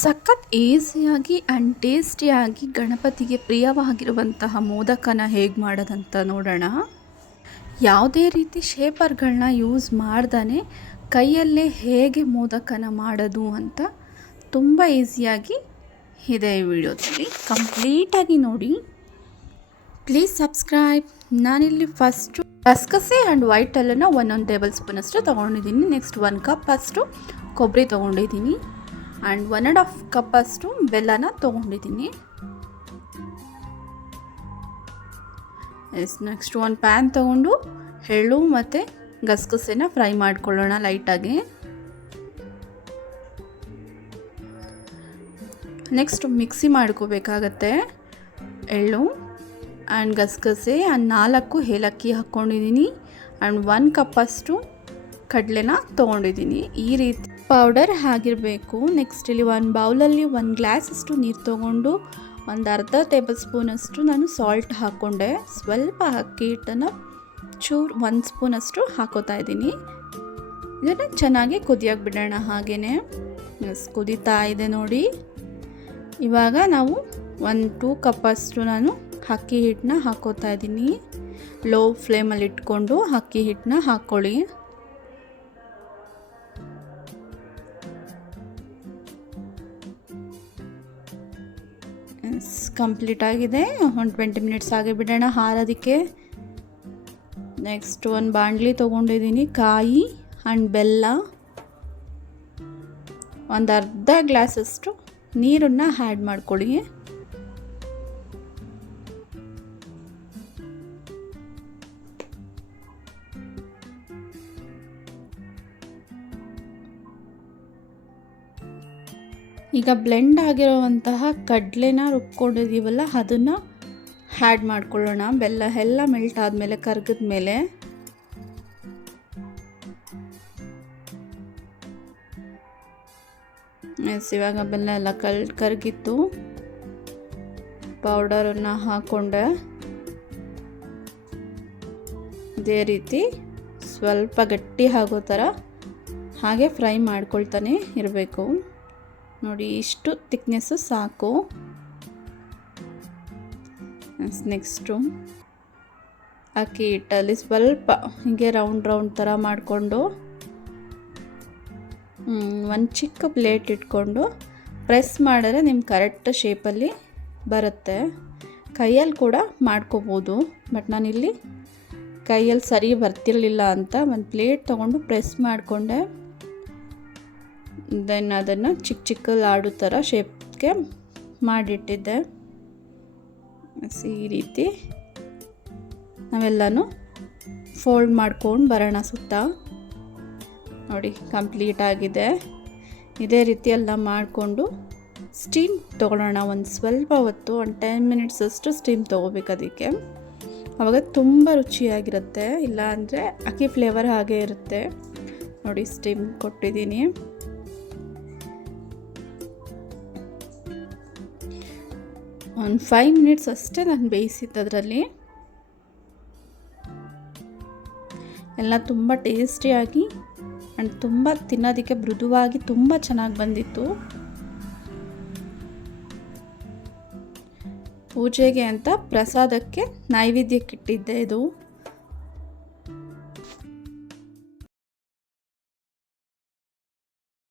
ಸಖತ್ ಈಸಿಯಾಗಿ ಆ್ಯಂಡ್ ಟೇಸ್ಟಿಯಾಗಿ ಗಣಪತಿಗೆ ಪ್ರಿಯವಾಗಿರುವಂತಹ ಮೋದಕನ ಹೇಗೆ ಮಾಡೋದಂತ ನೋಡೋಣ. ಯಾವುದೇ ರೀತಿ ಶೇಪರ್ಗಳನ್ನ ಯೂಸ್ ಮಾಡ್ದೇ ಕೈಯಲ್ಲೇ ಹೇಗೆ ಮೋದಕನ ಮಾಡೋದು ಅಂತ ತುಂಬ ಈಸಿಯಾಗಿ ಇದೆ ಈ ವಿಡಿಯೋದಲ್ಲಿ. ಕಂಪ್ಲೀಟಾಗಿ ನೋಡಿ. Please subscribe. ನಾನಿಲ್ಲಿ ಫಸ್ಟು ಗಸಗಸೆ ಆ್ಯಂಡ್ ವೈಟ್ ಅಲ್ಲನ್ನು 1 ಟೇಬಲ್ ಸ್ಪೂನ್ ಅಷ್ಟು ತೊಗೊಂಡಿದ್ದೀನಿ. ನೆಕ್ಸ್ಟ್ 1 ಕಪ್ ಅಷ್ಟು ಕೊಬ್ಬರಿ ತೊಗೊಂಡಿದ್ದೀನಿ ಆ್ಯಂಡ್ 1.5 ಕಪ್ ಅಷ್ಟು ಬೆಲ್ಲನ ತೊಗೊಂಡಿದ್ದೀನಿ. ನೆಕ್ಸ್ಟ್ ಒಂದು ಪ್ಯಾನ್ ತೊಗೊಂಡು ಎಳ್ಳು ಮತ್ತು ಗಸಗಸೆನ ಫ್ರೈ ಮಾಡ್ಕೊಳ್ಳೋಣ ಲೈಟಾಗಿ. ನೆಕ್ಸ್ಟ್ ಮಿಕ್ಸಿ ಮಾಡ್ಕೋಬೇಕಾಗತ್ತೆ. ಎಳ್ಳು ಆ್ಯಂಡ್ ಗಸಗಸೆ ಆ್ಯಂಡ್ 4 ಏಲಕ್ಕಿ ಹಾಕ್ಕೊಂಡಿದ್ದೀನಿ ಆ್ಯಂಡ್ 1 ಕಪ್ ಅಷ್ಟು ಕಡಲೆನ ತೊಗೊಂಡಿದ್ದೀನಿ. ಈ ರೀತಿ ಪೌಡರ್ ಆಗಿರಬೇಕು. ನೆಕ್ಸ್ಟ್ ಇಲ್ಲಿ ಒಂದು ಬೌಲಲ್ಲಿ 1 ಗ್ಲಾಸ್ ಅಷ್ಟು ನೀರು ತೊಗೊಂಡು ಒಂದು ಅರ್ಧ ಟೇಬಲ್ ಸ್ಪೂನ್ ಅಷ್ಟು ನಾನು ಸಾಲ್ಟ್ ಹಾಕ್ಕೊಂಡೆ. ಸ್ವಲ್ಪ ಅಕ್ಕಿ ಹಿಟ್ಟನ್ನು ಚೂರು 1 ಸ್ಪೂನ್ ಅಷ್ಟು ಹಾಕೋತಾ ಇದ್ದೀನಿ. ಇದನ್ನು ಚೆನ್ನಾಗಿ ಕುದಿಯೋಕೆ ಬಿಡೋಣ. ಹಾಗೆಯೇ ಕುದೀತಾ ಇದೆ ನೋಡಿ. ಇವಾಗ ನಾವು 2 ಕಪ್ ಅಷ್ಟು ನಾನು ಅಕ್ಕಿ ಹಿಟ್ಟನ್ನ ಹಾಕೋತಾ ಇದ್ದೀನಿ. ಲೋ ಫ್ಲೇಮಲ್ಲಿ ಇಟ್ಕೊಂಡು ಅಕ್ಕಿ ಹಿಟ್ಟನ್ನ ಹಾಕ್ಕೊಳ್ಳಿ. ಕಂಪ್ಲೀಟ್ ಆಗಿದೆ. 20 ಮಿನಿಟ್ಸ್ ಆಗಿ ಬಿಡೋಣ ಹಾರೋದಕ್ಕೆ. ನೆಕ್ಸ್ಟ್ ಒಂದು ಬಾಣಲಿ ತೊಗೊಂಡಿದ್ದೀನಿ. ಕಾಯಿ ಆ್ಯಂಡ್ ಬೆಲ್ಲ, ಒಂದು ಅರ್ಧ ಗ್ಲಾಸಷ್ಟು ನೀರನ್ನು ಆ್ಯಡ್ ಮಾಡ್ಕೊಳ್ಳಿ. ಈಗ ಬ್ಲೆಂಡ್ ಆಗಿರುವಂತಹ ಕಡಲೆನ ರುಬ್ಕೊಂಡಿದ್ದೀವಲ್ಲ ಅದನ್ನು ಆ್ಯಡ್ ಮಾಡ್ಕೊಳ್ಳೋಣ. ಬೆಲ್ಲ ಎಲ್ಲ ಮೆಲ್ಟ್ ಆದಮೇಲೆ ಕರಗಿದ ಮೇಲೆ ಇವಾಗ ಬೆಲ್ಲ ಎಲ್ಲ ಕರಗಿತ್ತು. ಪೌಡರನ್ನು ಹಾಕ್ಕೊಂಡೆ. ಇದೇ ರೀತಿ ಸ್ವಲ್ಪ ಗಟ್ಟಿ ಆಗೋ ಥರ ಹಾಗೆ ಫ್ರೈ ಮಾಡ್ಕೊಳ್ತಾನೆ ಇರಬೇಕು. ನೋಡಿ, ಇಷ್ಟು ತಿಕ್ನೆಸ್ಸು ಸಾಕು. ನೆಕ್ಸ್ಟು ಅಕ್ಕಿ ಹಿಟ್ಟಲ್ಲಿ ಸ್ವಲ್ಪ ಹೀಗೆ ರೌಂಡ್ ಥರ ಮಾಡಿಕೊಂಡು ಒಂದು ಚಿಕ್ಕ ಪ್ಲೇಟ್ ಇಟ್ಕೊಂಡು ಪ್ರೆಸ್ ಮಾಡಿದ್ರೆ ನಿಮ್ಗೆ ಕರೆಕ್ಟ್ ಶೇಪಲ್ಲಿ ಬರುತ್ತೆ. ಕೈಯಲ್ಲಿ ಕೂಡ ಮಾಡ್ಕೋಬೋದು, ಬಟ್ ನಾನಿಲ್ಲಿ ಕೈಯಲ್ಲಿ ಸರಿ ಬರ್ತಿರಲಿಲ್ಲ ಅಂತ ಒಂದು ಪ್ಲೇಟ್ ತೊಗೊಂಡು ಪ್ರೆಸ್ ಮಾಡಿಕೊಂಡೆ. ದೆನ್ ಅದನ್ನು ಚಿಕ್ಕ ಲಾಡು ಥರ ಶೇಪ್ಗೆ ಮಾಡಿಟ್ಟಿದ್ದೆ. ಈ ರೀತಿ ನಾವೆಲ್ಲನೂ ಫೋಲ್ಡ್ ಮಾಡ್ಕೊಂಡು ಬರೋಣ ಸುತ್ತ. ನೋಡಿ, ಕಂಪ್ಲೀಟ್ ಆಗಿದೆ. ಇದೇ ರೀತಿ ಎಲ್ಲ ಮಾಡಿಕೊಂಡು ಸ್ಟೀಮ್ ತೊಗೊಳ್ಳೋಣ. ಒಂದು ಸ್ವಲ್ಪ ಹೊತ್ತು, ಒಂದು 10 ಮಿನಿಟ್ಸ್ ಅಷ್ಟು ಸ್ಟೀಮ್ ತೊಗೋಬೇಕು ಅದಕ್ಕೆ. ಆವಾಗ ತುಂಬ ರುಚಿಯಾಗಿರುತ್ತೆ. ಇಲ್ಲ ಅಂದರೆ ಅಕ್ಕಿ ಫ್ಲೇವರ್ ಹಾಗೆ ಇರುತ್ತೆ. ನೋಡಿ, ಸ್ಟೀಮ್ ಕೊಟ್ಟಿದ್ದೀನಿ. ಒಂದು 5 ಮಿನಿಟ್ಸ್ ಅಷ್ಟೇ ನಾನು ಬೇಯಿಸಿದ್ದದರಲ್ಲಿ. ಎಲ್ಲ ತುಂಬ ಟೇಸ್ಟಿಯಾಗಿ ಆ್ಯಂಡ್ ತುಂಬ ತಿನ್ನೋದಕ್ಕೆ ಮೃದುವಾಗಿ ತುಂಬ ಚೆನ್ನಾಗಿ ಬಂದಿತ್ತು. ಪೂಜೆಗೆ ಅಂತ ಪ್ರಸಾದಕ್ಕೆ ನೈವೇದ್ಯಕ್ಕೆ ಇಟ್ಟಿದ್ದೆ ಇದು.